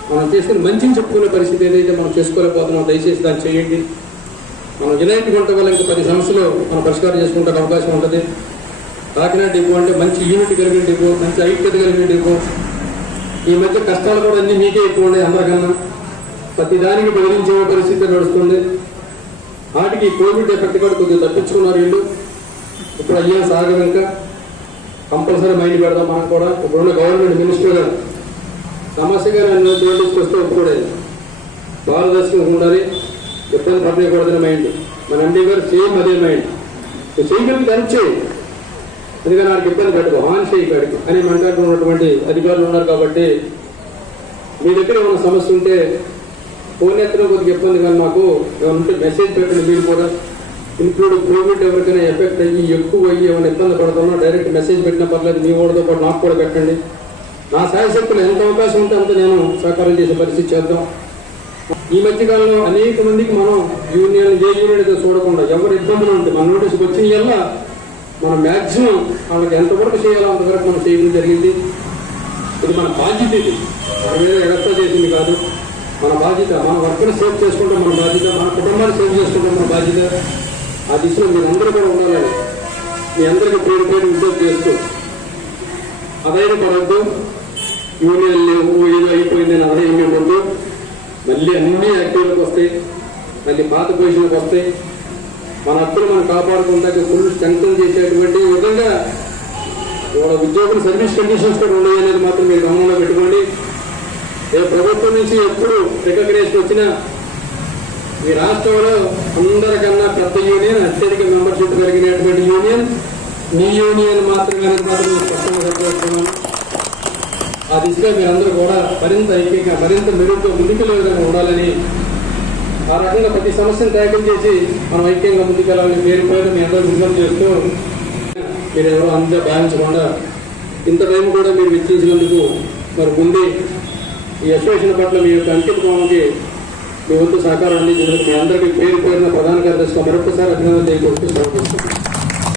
మనం చేసిన మంచిని చెప్పుకునే పరిస్థితి ఏదైతే మనం చేసుకోలేకపోతున్నాం. దయచేసి దాన్ని చేయండి. మనం యునైట్గా ఉండటం వల్ల ఇంకా 10 సమస్యలు మనం పరిష్కారం చేసుకుంటే అవకాశం ఉంటుంది. కాకినాడ డిపో అంటే మంచి యూనిట్ కలిగిన డిపో, మంచి ఐక్యత కలిగిన డిపో. ఈ మధ్య కష్టాలు కూడా అన్ని మీకే ఎక్కువ ఉన్నాయి అందరికన్నా. ప్రతి దానికి బెదిరించే పరిస్థితి నడుస్తుంది. వాటికి కోవిడ్ ఎఫెక్ట్ కూడా కొద్దిగా తప్పించుకున్నారు వీళ్ళు. ఇప్పుడు అయ్యే సాగం ఇంకా కంపల్సరీ మైండ్ పెడదాం మనం కూడా. ఇప్పుడున్న గవర్నమెంట్ మినిస్టర్ గారు సమస్యగా నన్ను నోటీస్కి వస్తే ఒప్పుకోలేదు. పారదర్శకంగా ఉండాలి, ఇబ్బంది పడకూడదని మైండ్. మన ఎండీ గారు సేమ్ అదే మైండ్. చేయగలిగి దాన్ని చేయి, ఎందుకంటే నాకు ఇబ్బంది పెట్టుకో, ఆన్ చేయి కాడికి అని మాట్లాడుతున్నటువంటి అధికారులు ఉన్నారు. కాబట్టి మీ దగ్గర ఏమైనా సమస్య ఉంటే ఫోన్ ఎత్తడం కొద్దిగా ఇబ్బంది, కానీ మాకు ఉంటే మెసేజ్ పెట్టండి. మీరు కూడా ఇంక్లూడ్ కోవిడ్ ఎవరికైనా ఎఫెక్ట్ అయ్యి ఎక్కువ అయ్యి ఏమైనా ఇబ్బంది పడుతున్నా డైరెక్ట్ మెసేజ్ పెట్టినా పర్లేదు, మీ ఓడితో పాటు నాకు కూడా పెట్టండి. నా శాయశక్తులు ఎంత అవకాశం ఉంటే అంత నేను సహకారం చేసే పరిస్థితి చేద్దాం. ఈ మధ్యకాలంలో అనేక మందికి మనం యూనియన్ ఏ యూనియన్ అయితే చూడకుండా ఎవరు ఇబ్బందులు ఉంటే మన నోటీస్కి వచ్చిన వల్ల మనం మ్యాక్సిమం వాళ్ళకి ఎంతవరకు చేయాలో అంతవరకు మనం చేయడం జరిగింది. ఇది మన బాధ్యత. ఇది మన మీద ఎగస్తా చేసింది కాదు, మన బాధ్యత. మన వర్క్ని సేవ్ చేసుకుంటాం మన బాధ్యత, మన కుటుంబాన్ని సేవ్ చేసుకుంటాం మన బాధ్యత. ఆ దిశలో మీరు అందరూ కూడా ఉండాలని మీ అందరికీ పేరు ఉద్యోగం చేస్తూ అధైర్యపడద్దు. యూనియన్ లేవు ఏదో అయిపోయిందని అధైర్యపడద్దు. మళ్ళీ అన్నీ యాక్టివ్లోకి వస్తాయి, మళ్ళీ పాత పొజిషన్కి వస్తాయి. మన హక్కులు మనం కాపాడుకుంటాక ఫుల్ స్ట్రెంగ్తన్ చేసేటువంటి విధంగా వాళ్ళ ఉద్యోగుల సర్వీస్ కండిషన్స్ కూడా ఉన్నాయి అనేది మాత్రం మీరు గమనంలో పెట్టుకోండి. ఏ ప్రభుత్వం నుంచి ఎప్పుడు రికగ్నేషన్ వచ్చినా ఈ రాష్ట్రంలో అందరికన్నా పెద్ద యూనియన్, అత్యధిక మెంబర్షిప్ కలిగినటువంటి యూనియన్ మీ యూనియన్ మాత్రమే అనేది మాత్రం స్పష్టంగా చెప్పేస్తున్నాను. ఆ దిశగా మీరందరూ కూడా మరింత ఐక్యంగా, మరింత మెరుగ్గా ముందుకెళ్ళే విధంగా ఉండాలని, ఆ రకంగా ప్రతి సమస్యను ట్యాకిల్ చేసి మనం ఐక్యంగా ముందుకెళ్ళాలని పేరుపోయిన మీ అందరూ విజ్ఞప్తి చేస్తూ, మీరు ఎవరో అంతా భావించకుండా ఇంత టైం కూడా మీరు వెచ్చించినందుకు మరి ముందే ఈ అసోసియేషన్ పట్ల మీ యొక్క అంకితభావంకి మీ వంతు సహకారం అందించినందుకు మీ అందరికీ పేరుపోయిన ప్రధాన కార్యదర్శిగా మరొకసారి అభినందన తెలియజేస్తూ